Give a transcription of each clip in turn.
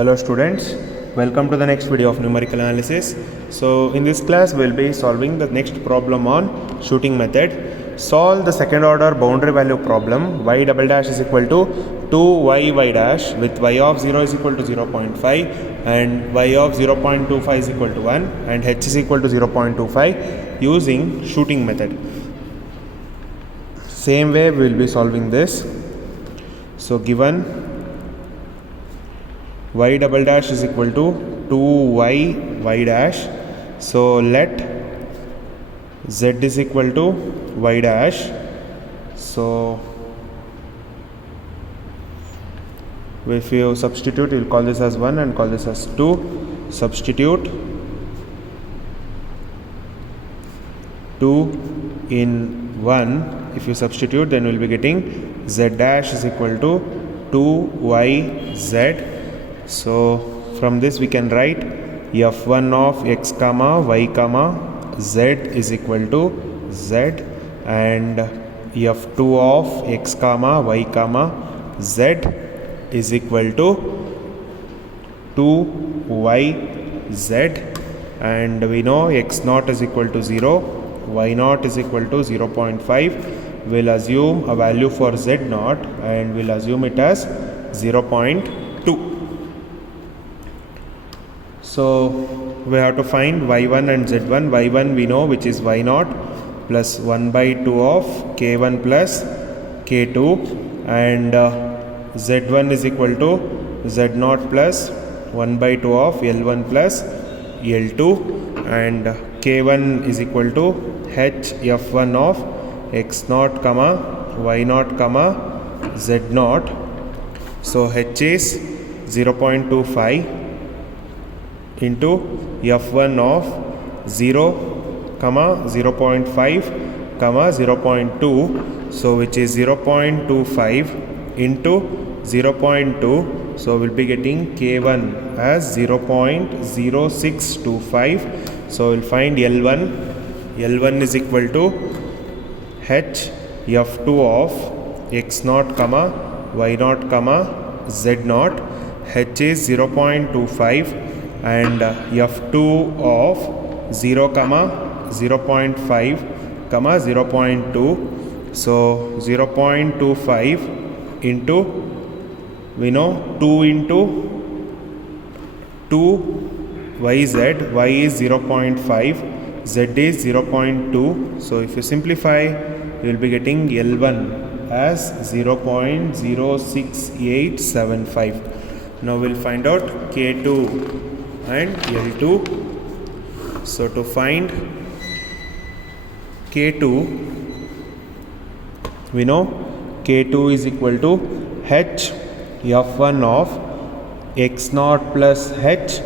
Hello students, welcome to the next video of numerical analysis. So in this class we'll be solving the next problem on shooting method. Solve the second order boundary value problem. Y double dash is equal to 2y dash with y of 0 is equal to 0.5 and y of 0.25 is equal to 1 and h is equal to 0.25 using shooting method. Same way we'll be solving this. So given y double dash is equal to 2y dash, so let z is equal to y dash. So if you substitute, you'll call this as 1 and call this as 2. Substitute 2 in 1. If you substitute, then we'll be getting z dash is equal to 2yz. So from this we can write f1 of x comma y comma z is equal to z, and f2 of x comma y comma z is equal to 2yz, and we know x naught is equal to 0, y naught is equal to 0.5. We'll assume a value for z naught and we'll assume it as 0.2. So we have to find y1 and z1. y1 we know, which is y naught plus 1 by 2 of k1 plus k2, and z1 is equal to z naught plus 1 by 2 of L1 plus L2, and k1 is equal to h f1 of x naught comma y naught comma z naught. So h is 0.25 into f1 of 0 comma 0.5 comma 0.2, so which is 0.25 into 0.2, so we'll be getting k1 as 0.0625. so we'll find L1 is equal to h f2 of x naught comma y naught comma z naught. h is 0.25 and f2 of 0 comma 0.5 comma 0.2, so 0.25 into, we know 2 into 2 yz, y is 0.5, z is 0.2, so if you simplify you will be getting L1 as 0.06875. Now we'll find out k2 and L2. So to find k2, we know k2 is equal to h f1 of x naught plus h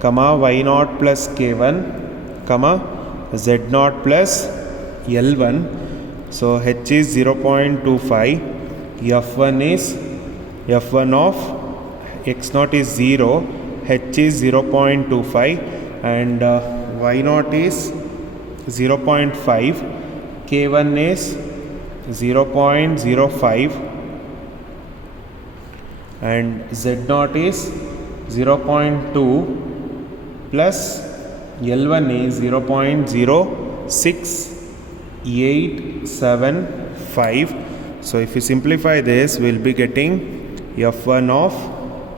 comma y naught plus k1 comma z naught plus L1. So h is 0.25, f1 is f1 of x naught is 0, h is 0.25 and y naught is 0.5, k1 is 0.05 and z naught is 0.2 plus L1 is 0.06875. So if you simplify this, we'll be getting f1 of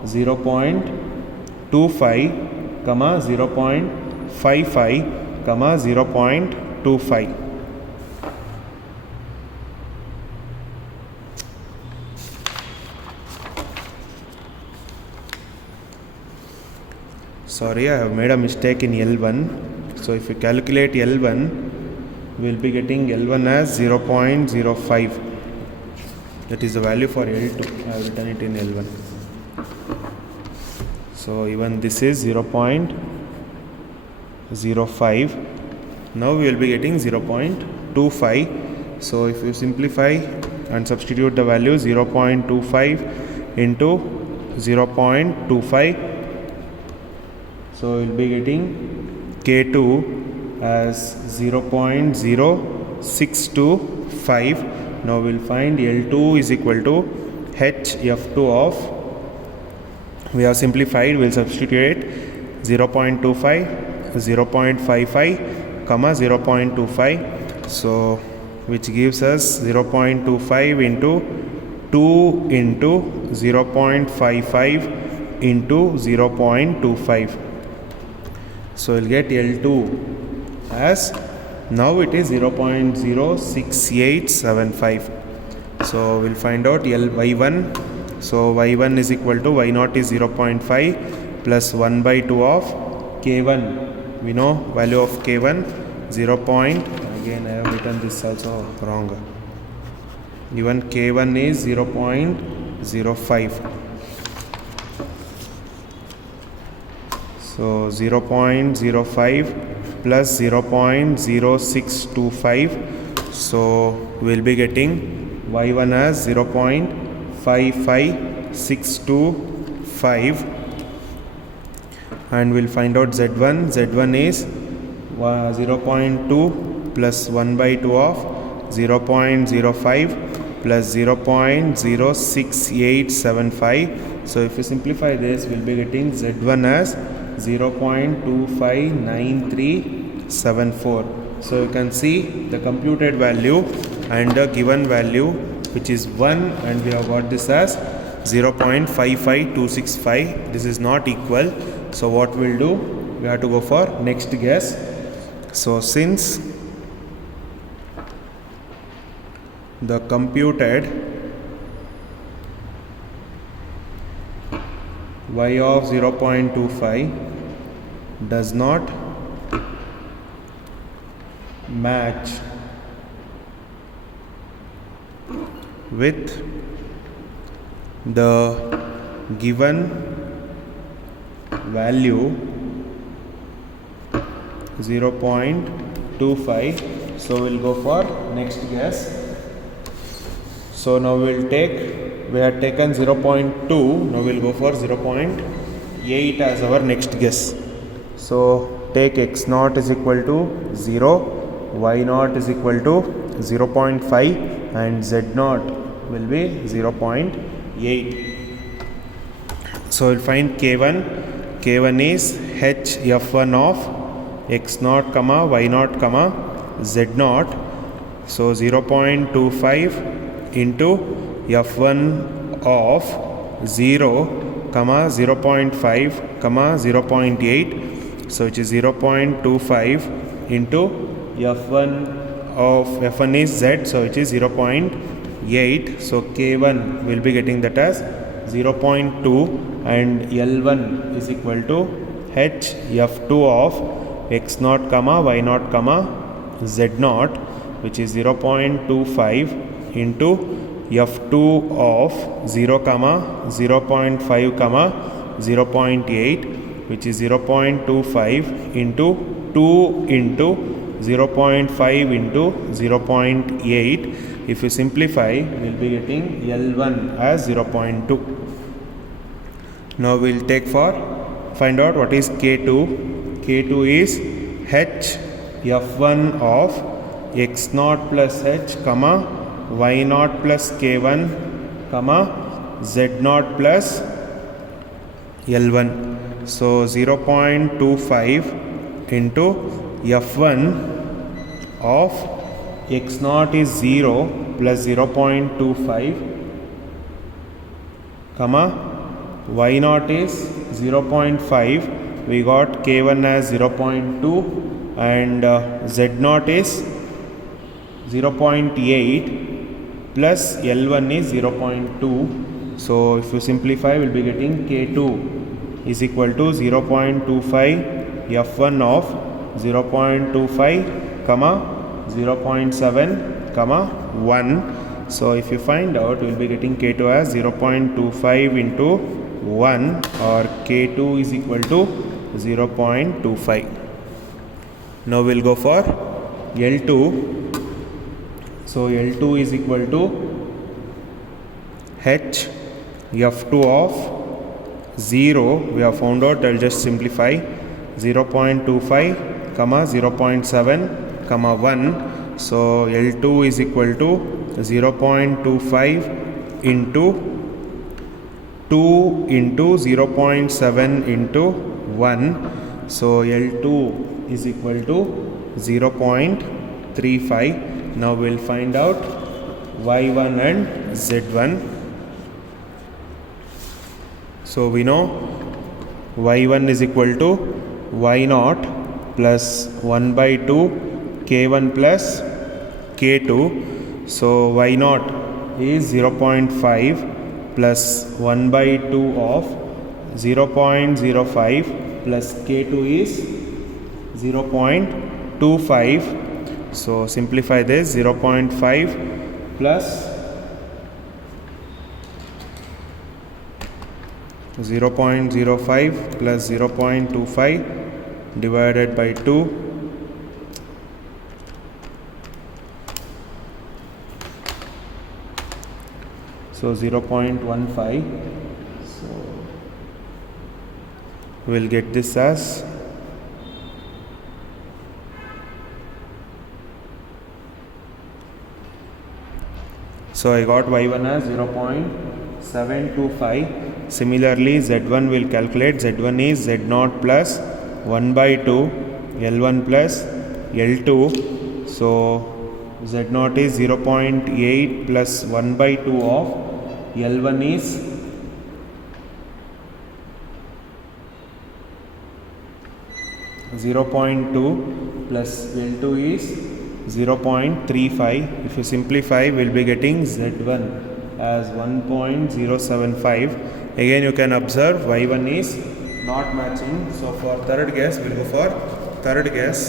0.25 comma 0.55 comma 0.25. Sorry, I have made a mistake in L1. So if you calculate L1, we'll be getting L1 as 0.05. That is the value for L2. I have written it in L1. So even this is 0.05. Now we will be getting 0.25. So if you simplify and substitute the value 0.25 into 0.25, so we will be getting k2 as 0.0625. Now we will find L2 is equal to h f2 of we have simplified. We'll substitute 0.25, 0.55, comma 0.25. So which gives us 0.25 into 2 into 0.55 into 0.25. So we'll get L2 as, now it is 0.06875. So we'll find out y1. So y1 is equal to y0 is 0.5 plus 1 by 2 of k1. We know value of k1 0. Again I have written this also wrong. Even k1 is 0.05. So 0.05 plus 0.0625. So we'll be getting y1 as 0.55625, and we'll find out z1. Z1 is 0.2 plus 1 by 2 of 0.05 plus 0.06875. So if you simplify this, we'll be getting z1 as 0.259374. So you can see the computed value and the given value, which is 1, and we have got this as 0.55265. This is not equal. So what we'll do, we have to go for next guess. So since the computed y of 0.25 does not match with the given value 0.25, so we'll go for next guess. So now we had taken 0.2, now we'll go for 0.8 as our next guess. So take x0 is equal to 0, y0 is equal to 0.5, and z0 will be 0.8. So we'll find k1. K1 is h f1 of x0, comma y0, comma z0. So 0.25 into f1 of 0, comma 0.5, comma 0.8. So which is 0.25 into f1 of f1 is z, so which is 0.8. So k1 will be getting that as 0.2, and L1 is equal to h f2 of x0, comma y0, comma z0, which is 0.25 into f2 of 0, comma 0.5, comma 0.8, which is 0.25 into 2 into 0.5 into 0.8. If you simplify, we'll be getting L1 as 0.2. Now we'll find out what is K2. K2 is h f1 of x0 plus h, comma y0 plus k1, comma z0 plus L1. So 0.25 into f1 of x0 is 0 plus 0.25, comma y0 is 0.5. We got k1 as 0.2 and z0 is 0.8 plus L1 is 0.2. So if you simplify, we'll be getting k2 is equal to 0.25 f1 of 0.25, comma 0.7, comma 1. So if you find out, we'll be getting k2 as 0.25 into 1, or k2 is equal to 0.25. Now we'll go for L2. So L2 is equal to h f2 of 0. We have found out. I'll just simplify. 0.25, comma 0.7, comma 1. So L2 is equal to 0.25 into 2 into 0.7 into 1. So L2 is equal to 0.35. Now we'll find out Y1 and Z1. So we know Y1 is equal to Y0 plus 1 by 2 K1 plus K2. So Y0 is 0.5 plus 1 by 2 of 0.05 plus K2 is 0.25. So simplify this, 0.5 plus 0.05 plus 0.25 divided by 2. So 0.15. So we'll get this as so I got Y1 as 0.725. Similarly, Z1 will calculate. Z1 is Z0 plus 1 by 2 L1 plus L2. So Z0 is 0.8 plus 1 by 2 of L1 is 0.2 plus L2 is 0.35. If you simplify, we'll be getting Z1 as 1.075. Again, you can observe Y1 is not matching. So for third guess, we'll go for third guess.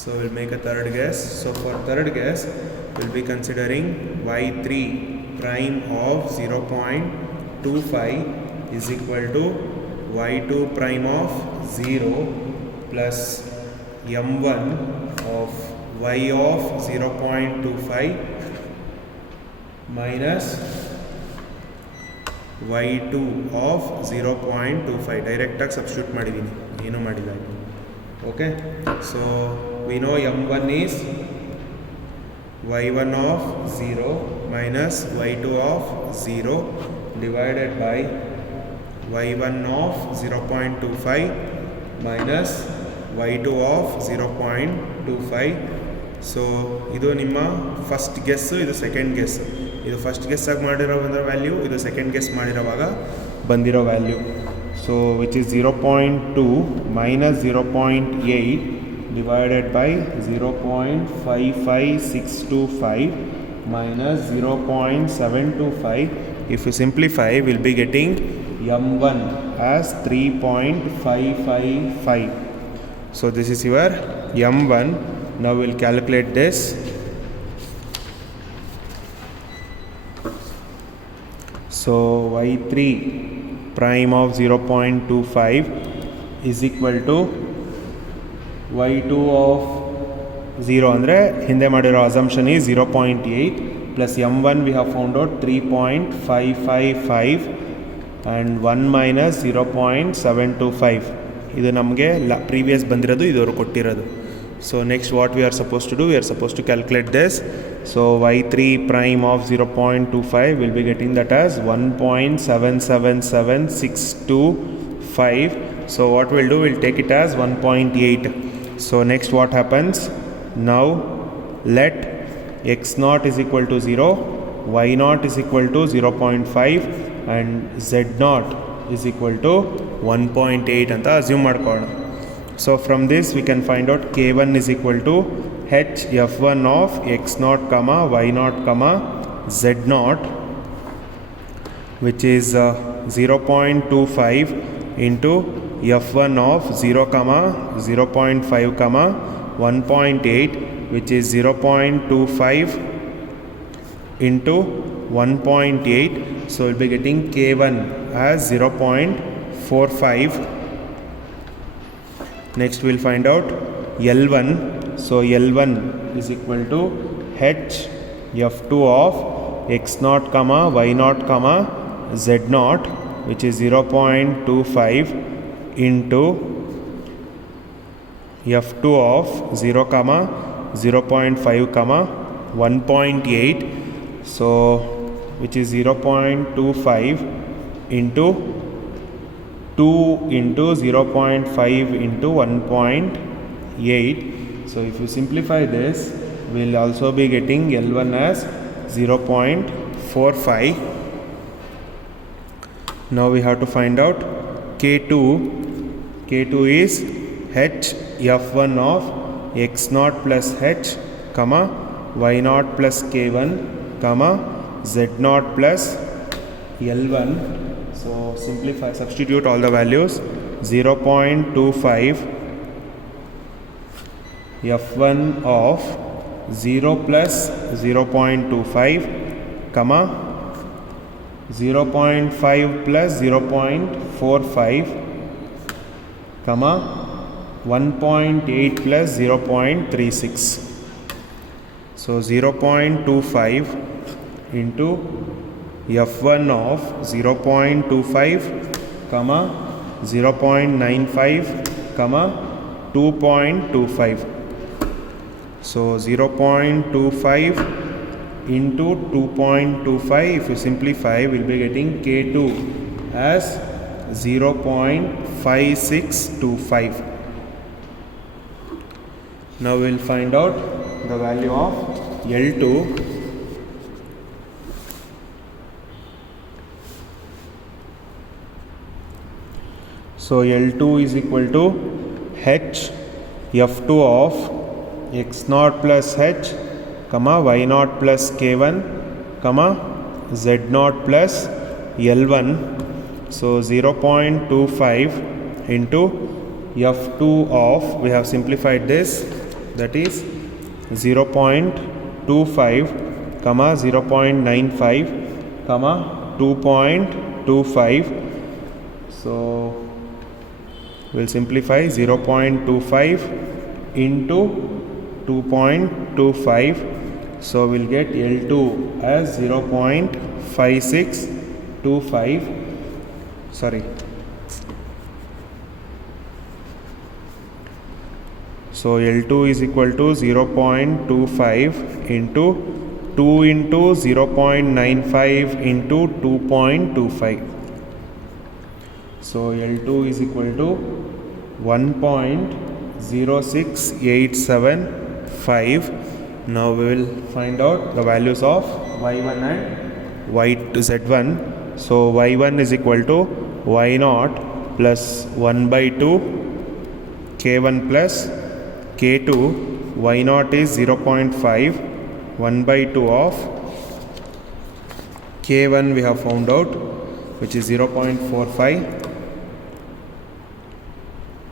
So we'll make a third guess. So for third guess, we'll be considering Y3 prime of 0.25 is equal to Y2 prime of 0 plus M1 of Y of 0.25 minus Y2 of 0.25. Direct substitute ಮಾಡಿದೀನಿ, ಏನು ಮಾಡಿಲ್ಲ. Okay, so we know M1 is Y1 of 0 minus Y2 of 0 divided by Y1 of 0.25 minus Y2 of 0.25. So ಇದು ನಿಮ್ಮ first guess, ಇದು second guess. ಇದು first guess ಆಗಿ ಮಾಡಿರೋ value, ಇದು ಸೆಕೆಂಡ್ ಗೆಸ್ ಮಾಡಿರೋವಾಗ ಬಂದಿರೋ value. So which is 0.2 minus 0.8 divided by 0.55625 minus 0.725. If you simplify, we'll be getting M1 as 3.555. So this is your M1. Now we'll calculate this. So Y3 prime of 0.25 is equal to Y2 of 0 ಅಂದರೆ ಹಿಂದೆ ಮಾಡಿರೋ assumption is 0.8 plus M1 we have found out 3.555 and 1 minus 0.725. ಇದು ನಮಗೆ previous ಬಂದಿರೋದು, ಇದವರು ಕೊಟ್ಟಿರೋದು. So next what we are supposed to do, we are supposed to calculate this. So Y3 prime of 0.25 will be getting that as 1.777625. So what we'll do, we'll take it as 1.8. So next what happens, now let x0 is equal to 0, y0 is equal to 0.5 and z0 is equal to 1.8 ಅಂತ assume ಮಾಡ್ಕೊಳ್ಳೋಣ. So from this we can find out k1 is equal to h f1 of x0 comma y0 comma z0, which is 0.25 into f1 of 0 comma 0.5 comma 1.8, which is 0.25 into 1.8. So we'll be getting k1 as 0.45. Next we'll find out L1. So L1 is equal to h f2 of x0 comma y0 comma z0, which is 0.25 into f2 of 0 comma 0.5 comma 1.8, so which is 0.25 into 2 into 0.5 into 1.8. So if you simplify this, we'll also be getting L1 as 0.45. Now we have to find out K2. K2 is h f1 of x0 plus h, comma y0 plus k1, comma z0 plus L1. So simplify, substitute all the values. 0.25 f1 of 0 plus 0.25, comma 0.5 plus 0.45, comma 1.8 plus 0.36. So 0.25 into f1 of 0.25, comma 0.95, comma 2.25. So 0.25 into 2.25, if you simplify, we'll be getting K2 as 0.5625. Now we'll find out the value of L2. So L2 is equal to h f2 of x0 plus h, comma y0 plus k1, comma z0 plus L1. So 0.25 into f2 of, we have simplified this, that is 0.25, comma 0.95, comma 2.25. So we'll simplify 0.25 into 2.25. So we'll get L2 as 0.5625. So L2 is equal to 0.25 into 2 into 0.95 into 2.25. So L2 is equal to 1.06875. Now we will find out the values of y1 and z1. So y1 is equal to y0 plus 1 by 2 k1 plus k2. y0 is 0.5, 1 by 2 of k1 we have found out, which is 0.45,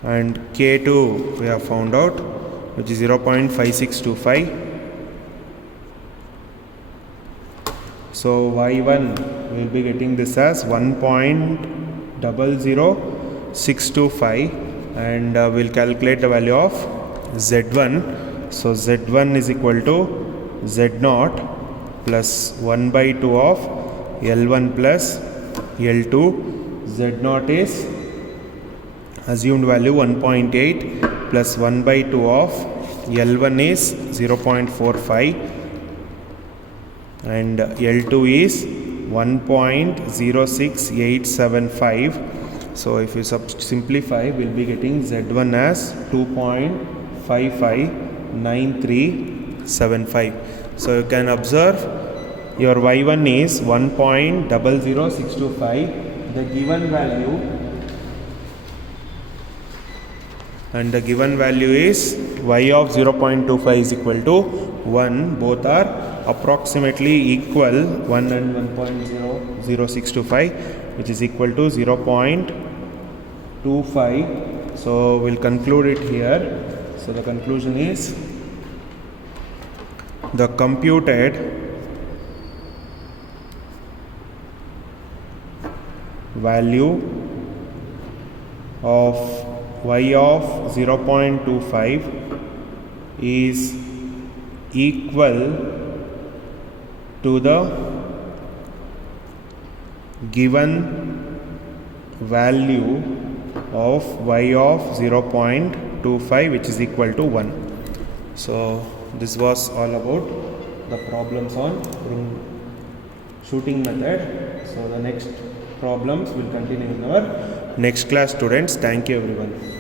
and k2 we have found out, which is 0.5625. So y1 will be getting this as 1.00625, and we'll calculate the value of z1. So z1 is equal to z0 plus 1 by 2 of L1 plus L2. z0 is assumed value 1.8 plus 1 by 2 of L1 is 0.45 and L2 is 1.06875. So if you simplify, we'll be getting z1 as 2.559375. So you can observe your y1 is 1.00625. The given value and the given value is y of 0.25 is equal to 1. Both are approximately equal, 1 and 1.00625, which is equal to 0.25. So we'll conclude it here. So the conclusion is the computed value of y of 0.25 is equal to the given value of y of 0.25, which is equal to 1. So this was all about the problems on shooting method. So the next problems will continue in our next class, students. Thank you everyone.